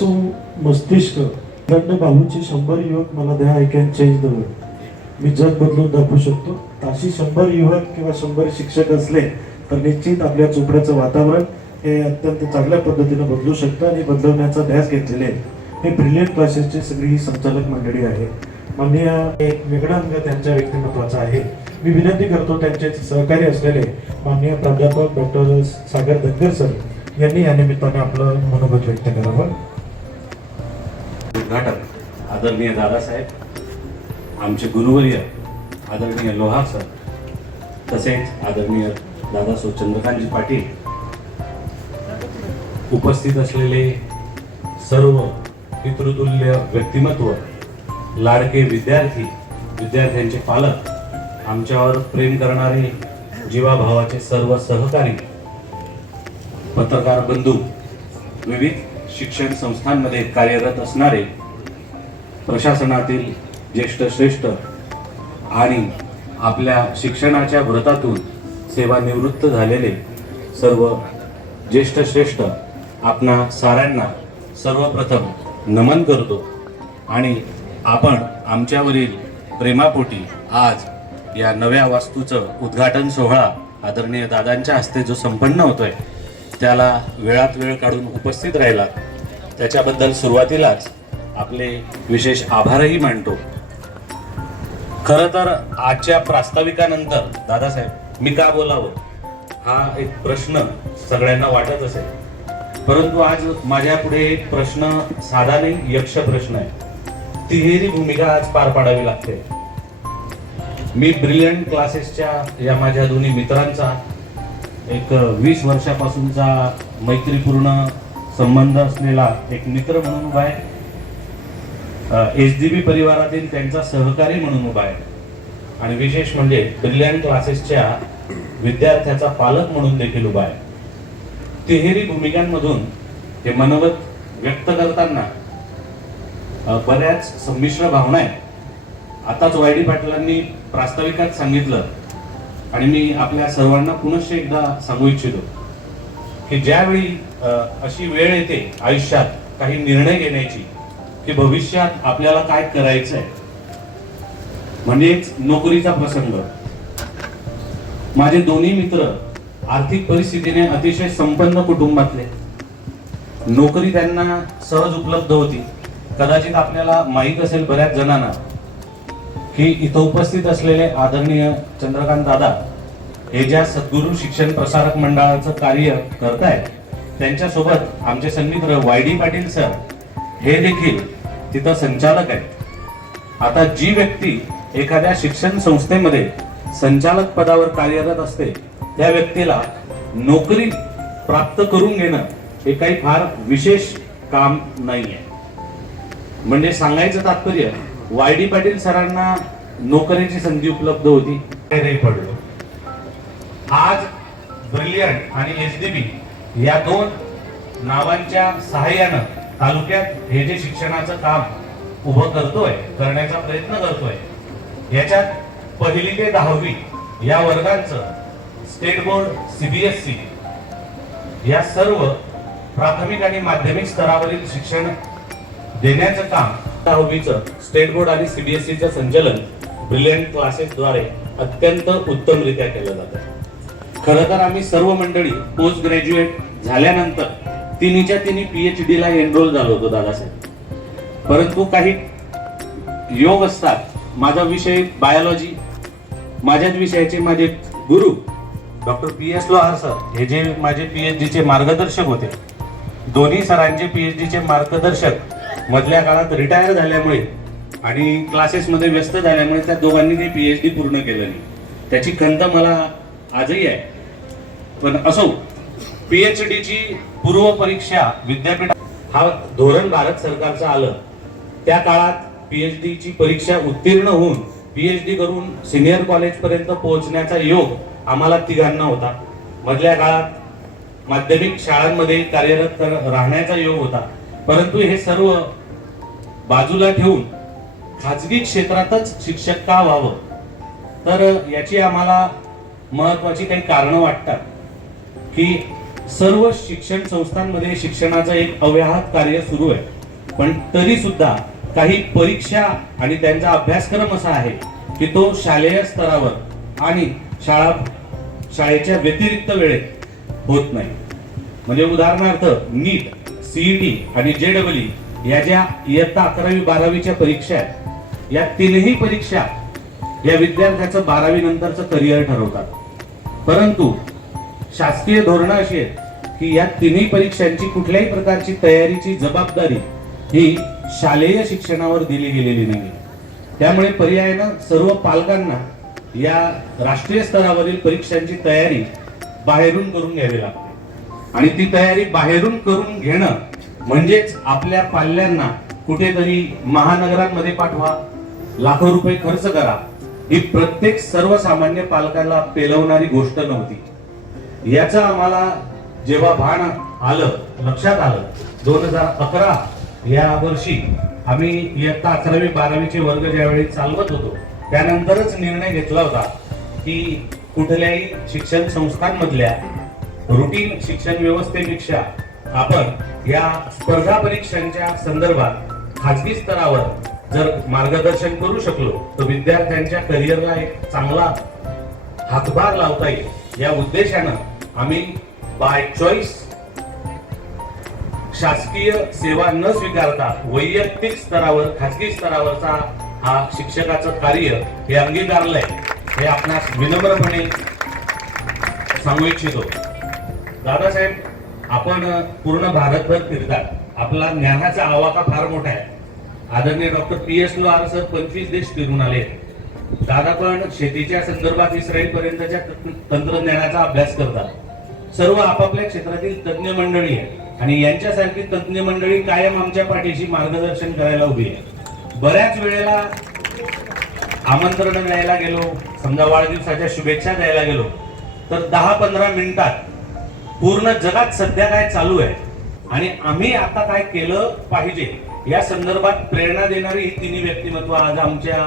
तो मस्तिष्क दंड बाहूचे शंभर युवक मला द्या I can change the world मी जग बदलून दाखवू शकतो. अशी शंभर युवक किंवा शंभर शिक्षक असले तर निश्चित आपल्या चोपड्याचं वातावरण हे अत्यंत चांगल्या पद्धतीनं बदलू शकतं आणि बदलवण्याचा ध्यास घेतलेले हे ब्रिलियंट क्लासेसची सगळी ही संचालक मंडळी आहे. माननीय एक वेगळा अंग त्यांच्या व्यक्तिमत्वाचा आहे. मी विनंती करतो त्यांचे सहकारी असलेले माननीय प्राध्यापक डॉक्टर सागर धनगर सर यांनी या निमित्ताने आपलं मनोगत व्यक्त करावं. उद्घाटक आदरणीय दादासाहेब आमचे गुरुवर्य आदरणीय लोहार सर तसेच आदरणीय दादा सो चंद्रकांतजी पाटील उपस्थित असलेले सर्व पितृतुल्य व्यक्तिमत्व लाडके विद्यार्थी विद्यार्थ्यांचे पालक आमच्यावर प्रेम करणारे जीवाभावाचे सर्व सहकारी पत्रकार बंधू विविध शिक्षण संस्थांमध्ये कार्यरत असणारे प्रशासनातील ज्येष्ठ श्रेष्ठ आणि आपल्या शिक्षणाच्या व्रतातून सेवानिवृत्त झालेले सर्व ज्येष्ठ श्रेष्ठ आपणा साऱ्यांना सर्वप्रथम नमन करतो आणि आपण आमच्यावरील प्रेमापोटी आज या नव्या वास्तूचं उद्घाटन सोहळा आदरणीय दादांच्या हस्ते जो संपन्न होतोय त्याला वेळात वेळ काढून उपस्थित राहिला. त्याच्याबद्दल सुरुवातीलाच आपले विशेष आभारही मानतो. खरं तर आजच्या प्रास्ताविकानंतर दादासाहेब मी का बोलावं? हा एक प्रश्न सगळ्यांना वाटत असेल. परंतु आज माझ्या पुढे एक प्रश्न साधा नाही यक्ष प्रश्न आहे. तिहेरी भूमिका आज पार पाडावी लागते. मी ब्रिलियंट क्लासेसच्या या माझ्या दोन्ही मित्रांचा एक वीस वर्षापासूनचा मैत्रीपूर्ण संबंध असलेला एक मित्र म्हणून उभा आहे. एच डी बी परिवारातील त्यांचा सहकारी म्हणून उभा आहे. आणि विशेष म्हणजे ब्रिलियंट क्लासेसच्या विद्यार्थ्याचा पालक म्हणून देखील उभा आहे. तिहेरी भूमिकांमधून हे मनोगत व्यक्त करताना बऱ्याच संमिश्र भावना आहेत. आताच वाय डी पाटलांनी प्रास्ताविकात सांगितलं आणि मी आपल्या सर्वांना पुनश्च एकदा सांगू इच्छितो की ज्यावेळी अशी वेळ येते आयुष्यात काही निर्णय घेण्याची की भविष्यात आपल्याला काय करायचं आहे म्हणजेच नोकरीचा प्रसंग. माझे दोन्ही मित्र आर्थिक परिस्थितीने अतिशय संपन्न कुटुंबातले. नोकरी त्यांना सहज उपलब्ध होती. कदाचित आपल्याला माहीत असेल बऱ्याच जणांना. की इथं उपस्थित असलेले आदरणीय चंद्रकांत दादा हे ज्या सद्गुरू शिक्षण प्रसारक मंडळाचं कार्य करतायत त्यांच्यासोबत आमचे सन्मित्र वाय डी पाटील सर हे देखील तिथं संचालक आहेत. आता जी व्यक्ती एखाद्या शिक्षण संस्थेमध्ये संचालक पदावर कार्यरत असते त्या व्यक्तीला नोकरी प्राप्त करून घेणं हे काही फार विशेष काम नाहीये. म्हणजे सांगायचं तात्पर्य वाय डी पाटील सरांना नोकरीची संधी उपलब्ध होती. नाही पडलो. आज ब्रिलियंट आणि एच डी बी या दोन नावांच्या सहाय्यानं तालुक्यात हे जे शिक्षणाचं काम उभं करतोय करण्याचा प्रयत्न करतोय याच्यात पहिली ते दहावी या वर्गांचं स्टेट बोर्ड सीबीएसई या सर्व प्राथमिक आणि माध्यमिक स्तरावरील शिक्षण देण्याचं काम दहावीचं स्टेट बोर्ड आणि सीबीएसईचं संचलन ब्रिलियंट क्लासेसद्वारे अत्यंत उत्तमरित्या केलं जातं. खरं तर आम्ही सर्व मंडळी पोस्ट ग्रॅज्युएट झाल्यानंतर तिन्हीच्या तिन्ही पीएच ला एनरोल झालो होतो दादासाहेब. परंतु काही योग असतात. माझा विषय बायोलॉजी माझ्याच विषयाचे माझे गुरु doctor P S Lohar sir हे जे माझे पीएच चे मार्गदर्शक होते. दोन्ही सरांचे पीएच चे मार्गदर्शक मधल्या काळात रिटायर झाल्यामुळे आणि क्लासेसमध्ये व्यस्त झाल्यामुळे त्या दोघांनी ते पीएच डी पूर्ण केलं नाही. त्याची खंत मला आजही आहे. पण असो पीएच ची पूर्व परीक्षा विद्यापीठ हा धोरण भारत सरकारचं आलं. त्या काळात पीएचडी ची परीक्षा उत्तीर्ण होऊन पीएचडी करून सिनियर कॉलेजपर्यंत पोहोचण्याचा योग आम्हाला तिघांना होता. मधल्या काळात माध्यमिक शाळांमध्ये कार्यरत राहण्याचा योग होता. परंतु हे सर्व बाजूला ठेवून खाजगी क्षेत्रातच शिक्षक का व्हावं? तर याची आम्हाला महत्वाची काही कारणं वाटतात की सर्व शिक्षण संस्थांमध्ये शिक्षणाचं एक अव्याहत कार्य सुरू आहे. पण तरी सुद्धा काही परीक्षा आणि त्यांचा अभ्यासक्रम असा आहे की तो शालेय स्तरावर आणि शाळा शाळेच्या व्यतिरिक्त वेळेत होत नाही. म्हणजे उदाहरणार्थ नीट. सीईटी आणि जेडब्ल्यू या ज्या इयत्ता अकरावी बारावीच्या परीक्षा आहेत या तीनही परीक्षा या विद्यार्थ्याचं बारावी नंतरचं करिअर ठरवतात. परंतु शासकीय धोरणं अशी आहेत की या तिन्ही परीक्षांची कुठल्याही प्रकारची तयारीची जबाबदारी ही शालेय शिक्षणावर दिली गेलेली नाही त्यामुळे पर्यायानं सर्व पालकांना या राष्ट्रीय स्तरावरील परीक्षांची तयारी बाहेरून करून घ्यावी लागते. आणि ती तयारी बाहेरून करून घेणं म्हणजेच आपल्या पाल्यांना कुठेतरी महानगरांमध्ये पाठवा लाखो रुपये खर्च करा ही प्रत्येक सर्वसामान्य पालकाला पेलवणारी गोष्ट नव्हती. याचं आम्हाला जेव्हा भान आलं लक्षात आलं दोन हजार अकरा या वर्षी आम्ही इयत्ता अकरावी बारावीचे वर्ग ज्यावेळी चालवत होतो त्यानंतरच निर्णय घेतला होता की कुठल्याही शिक्षण संस्थांमधल्या रुटीन शिक्षण व्यवस्थेपेक्षा आपण या स्पर्धा परीक्षांच्या संदर्भात खाजगी स्तरावर जर मार्गदर्शन करू शकलो तर विद्यार्थ्यांच्या करिअरला एक चांगला हातभार लावता येईल. या उद्देशानं आम्ही बाय चॉईस शासकीय सेवा न स्वीकारता वैयक्तिक स्तरावर खाजगी स्तरावरचा हा शिक्षकाचं कार्य हे अंगीकारलंय. हे आपणास विनम्रपणे सांगू इच्छितो. दादासाहेब आपण पूर्ण भारतभर फिरतात. आपला ज्ञानाचा आवाका फार मोठा आहे. आदरणीय doctor P S Lohar sir पंचवीस देश फिरून आले. दादा पण शेतीच्या संदर्भात इस्रायल पर्यंतच्या तंत्रज्ञानाचा अभ्यास करतात. सर्व आपापल्या क्षेत्रातील तज्ज्ञ मंडळी आहे आणि यांच्यासारखी तज्ज्ञ मंडळी कायम आमच्या पाठीशी मार्गदर्शन करायला उभी आहे बऱ्याच वेळेला आमंत्रण द्यायला गेलो समजा वाढदिवसाच्या शुभेच्छा द्यायला गेलो तर दहा पंधरा मिनिटात पूर्ण जगात सध्या काय चालू आहे आणि आम्ही आता काय केलं पाहिजे या संदर्भात प्रेरणा देणारी ही तिन्ही व्यक्तिमत्व आज आमच्या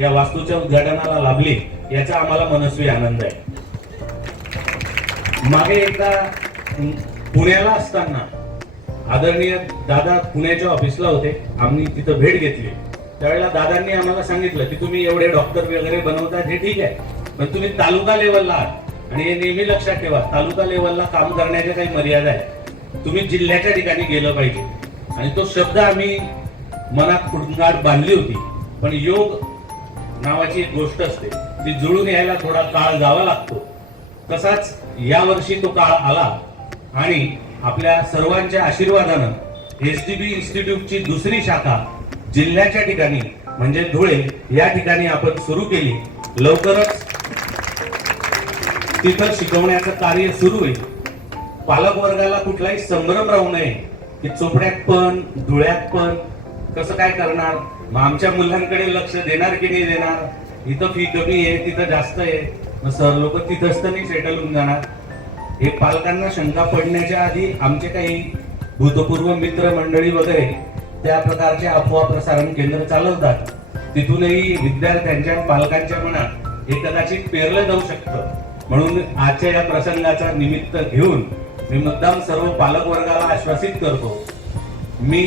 या वास्तूच्या उद्घाटनाला लाभली याचा आम्हाला मनस्वी आनंद आहे. मागे एकदा पुण्याला असताना आदरणीय दादा पुण्याच्या ऑफिसला होते आम्ही तिथं भेट घेतली. त्यावेळेला दादांनी आम्हाला सांगितलं की तुम्ही एवढे डॉक्टर वगैरे बनवता हे ठीक आहे पण तुम्ही तालुका लेवलला आहात. आणि हे नेहमी लक्षात ठेवा तालुका लेवलला काम करण्याच्या काही मर्यादा आहेत. तुम्ही जिल्ह्याच्या ठिकाणी गेलं पाहिजे. आणि तो शब्द आम्ही मनात कुटुंबात बांधली होती. पण योग नावाची एक गोष्ट असते. ती जुळून यायला थोडा काळ जावा लागतो. तसाच यावर्षी तो काळ आला आणि आपल्या सर्वांच्या आशीर्वादानं एस डी बी इन्स्टिट्यूटची दुसरी शाखा जिल्ह्याच्या ठिकाणी म्हणजे धुळे या ठिकाणी आपण सुरू केली. लवकरच तिथं शिकवण्याचं कार्य सुरू आहे. पालक वर्गाला कुठलाही संभ्रम राहू नये. की चोपड्यात पण धुळ्यात पण कसं काय करणार? मग आमच्या मुलांकडे लक्ष देणार की नाही देणार? इथं फी कमी आहे तिथं जास्त आहे. मग सर लोक तिथंच तर नाही सेटल होऊन जाणार. हे पालकांना शंका पडण्याच्या आधी आमचे काही भूतपूर्व मित्र मंडळी वगैरे त्या प्रकारचे अफवा प्रसारण केंद्र चालवतात. तिथूनही विद्यार्थ्यांच्या पालकांच्या मनात हे कदाचित पेरलं जाऊ शकतं. म्हणून आजच्या या प्रसंगाचा निमित्त घेऊन मी मुद्दाम सर्व पालक वर्गाला आश्वासित करतो. मी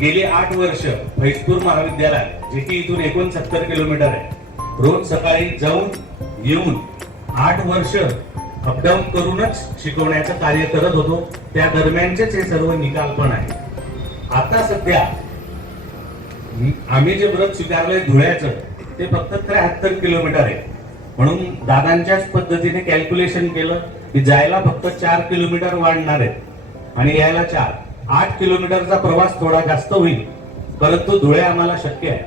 गेली आठ वर्ष फैजपूर महाविद्यालय जे की इथून एकोणसत्तर किलोमीटर आहे रोज सकाळी जाऊन येऊन आठ वर्ष अपडाऊन करूनच शिकवण्याचं कार्य करत होतो. त्या दरम्यानचेच हे सर्व निकाल पण आहे आता सध्या आम्ही जे व्रत स्वीकारलंय धुळ्याचं ते फक्त त्र्याहत्तर किलोमीटर आहे. म्हणून दादांच्याच पद्धतीने कॅल्क्युलेशन केलं की जायला फक्त चार किलोमीटर वाढणार आहेत आणि यायला चार. आठ किलोमीटरचा प्रवास थोडा जास्त होईल. परंतु धुळे आम्हाला शक्य आहे.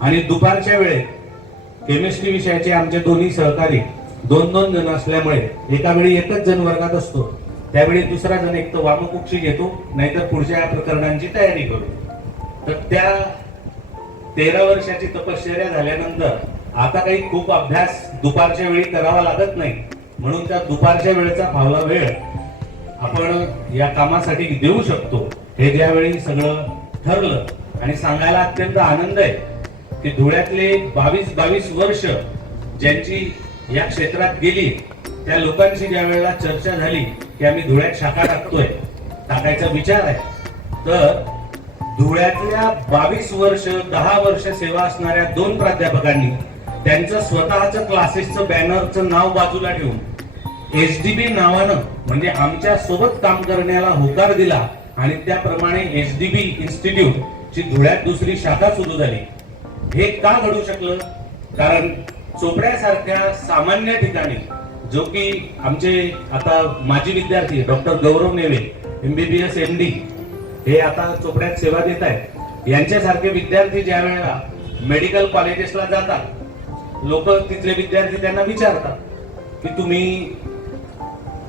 आणि दुपारच्या वेळेत केमिस्ट्री विषयाचे आमचे दोन्ही सहकारी दोन दोन जण असल्यामुळे एका वेळी एकच जण वर्गात असतो. त्यावेळी दुसरा जण एक तर वामकुक्षी घेतो नाहीतर पुढच्या प्रकरणांची तयारी करतो तर त्या तेरा वर्षाची तपश्चर्या झाल्यानंतर आता काही खूप अभ्यास दुपारच्या वेळी करावा लागत नाही. म्हणून त्या दुपारच्या वेळेचा फावला वेळ आपण या कामासाठी देऊ शकतो. हे ज्यावेळी सगळं ठरलं आणि सांगायला अत्यंत आनंद आहे की धुळ्यातले बावीस बावीस वर्ष ज्यांची या क्षेत्रात गेली त्या लोकांशी ज्या वेळेला चर्चा झाली की आम्ही धुळ्यात शाखा टाकतोय टाकायचा विचार आहे. तर धुळ्यातल्या बावीस वर्ष दहा वर्ष सेवा असणाऱ्या दोन प्राध्यापकांनी त्यांचं स्वतःचं क्लासेसचं बॅनरचं नाव बाजूला ठेवून एच डी बी नावानं म्हणजे आमच्यासोबत काम करण्याला होकार दिला आणि त्याप्रमाणे एच डी बी इन्स्टिट्यूट ची धुळ्यात दुसरी शाखा सुरू झाली. हे का घडू शकलं? कारण चोपड्यासारख्या सामान्य ठिकाणी जो की आमचे आता माजी विद्यार्थी doctor Gaurav Neve MBBS M D हे आता चोपड्यात सेवा देत आहेत. यांच्यासारखे विद्यार्थी ज्या वेळेला मेडिकल कॉलेजेसला जातात लोक तिथले विद्यार्थी त्यांना विचारतात की तुम्ही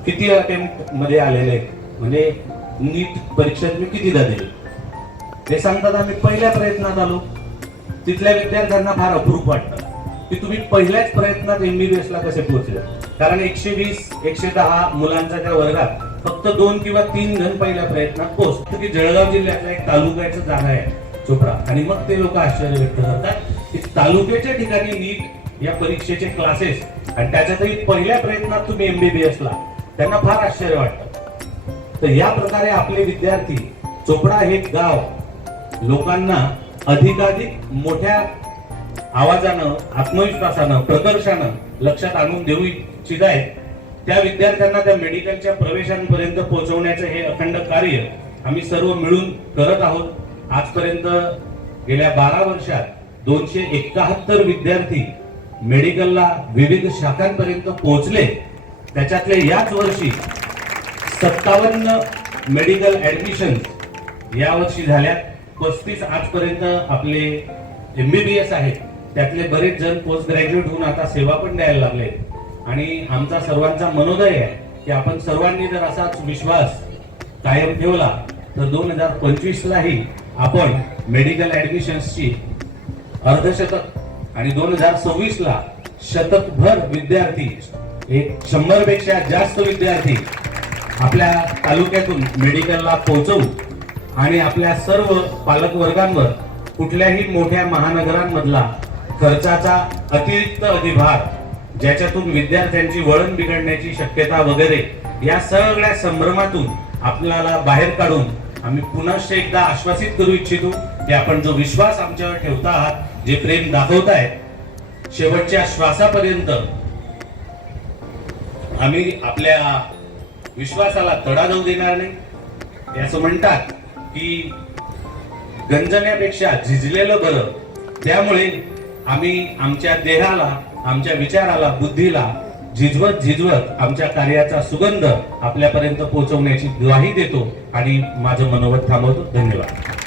किती अटेम्प्टमध्ये आलेले आहेत? म्हणजे नीट परीक्षा तुम्ही कितीदा दिली? ते सांगतात आम्ही पहिल्या प्रयत्नात आलो. तिथल्या विद्यार्थ्यांना फार अप्रूप वाटतं की तुम्ही पहिल्याच प्रयत्नात एमबीबीएस ला कसे पोहोचले? कारण एकशे वीस एकशे दहा मुलांच्या त्या वर्गात फक्त दोन किंवा तीन जण पहिल्या प्रयत्नात पोहोचतात की जळगाव जिल्ह्यातला एक तालुक्याचं जागा आहे चोपडा. आणि मग ते लोक आश्चर्य व्यक्त करतात की तालुक्याच्या ठिकाणी नीट या परीक्षेचे क्लासेस आणि त्याच्यातही पहिल्या प्रयत्नात तुम्ही एमबीबीएस ला. त्यांना फार आश्चर्य वाटत. तर या प्रकारे आपले विद्यार्थी चोपडा हे गाव लोकांना अधिकाधिक मोठ्या आवाजानं आत्मविश्वासानं प्रकर्षानं लक्षात आणून देऊ इच्छित आहेत त्या विद्यार्थ्यांना त्या मेडिकलच्या प्रवेशांपर्यंत पोहोचवण्याचं हे अखंड कार्य आम्ही सर्व मिळून करत आहोत. आजपर्यंत गेल्या बारा वर्षात दोनशे एकाहत्तर विद्यार्थी मेडिकलला विविध शाखांपर्यंत पोहोचले. त्याच्यातले याच वर्षी सत्तावन्न मेडिकल ऍडमिशन या वर्षी झाल्यात. पस्तीस आजपर्यंत आपले एम बी बी एस आहेत. त्यातले बरेच जण पोस्ट ग्रॅज्युएट होऊन आता सेवा पण द्यायला लागले. आणि आमचा सर्वांचा मनोदय आहे की आपण सर्वांनी जर असाच विश्वास कायम ठेवला तर दोन हजार पंचवीसलाही आपण मेडिकल ऍडमिशन्सची अर्धशतक आणि दोन हजार सव्वीस ला शतकभर विद्यार्थी एक शंभरपेक्षा जास्त विद्यार्थी आपल्या तालुक्यातून मेडिकलला पोहोचवू आणि आपल्या सर्व पालक वर्गांवर कुठल्याही मोठ्या महानगरांमधला खर्चाचा अतिरिक्त अधिभार ज्याच्यातून विद्यार्थ्यांची वळण बिघडण्याची शक्यता वगैरे या सगळ्या संभ्रमातून आपल्याला बाहेर काढून आम्ही पुनश्च एकदा आश्वासित करू इच्छितो की आपण जो विश्वास आमच्यावर ठेवता आहात जे प्रेम दाखवत आहे शेवटच्या श्वासापर्यंत आम्ही आपल्या विश्वासाला तडा जाऊ देणार नाही. असं म्हणतात की गंजण्यापेक्षा झिजलेलं बरं. त्यामुळे आम्ही आमच्या देहाला आमच्या विचाराला बुद्धीला झिजवत झिजवत आमच्या कार्याचा सुगंध आपल्यापर्यंत पोहोचवण्याची ग्वाही देतो आणि माझं मनोवत थांबवतो. धन्यवाद.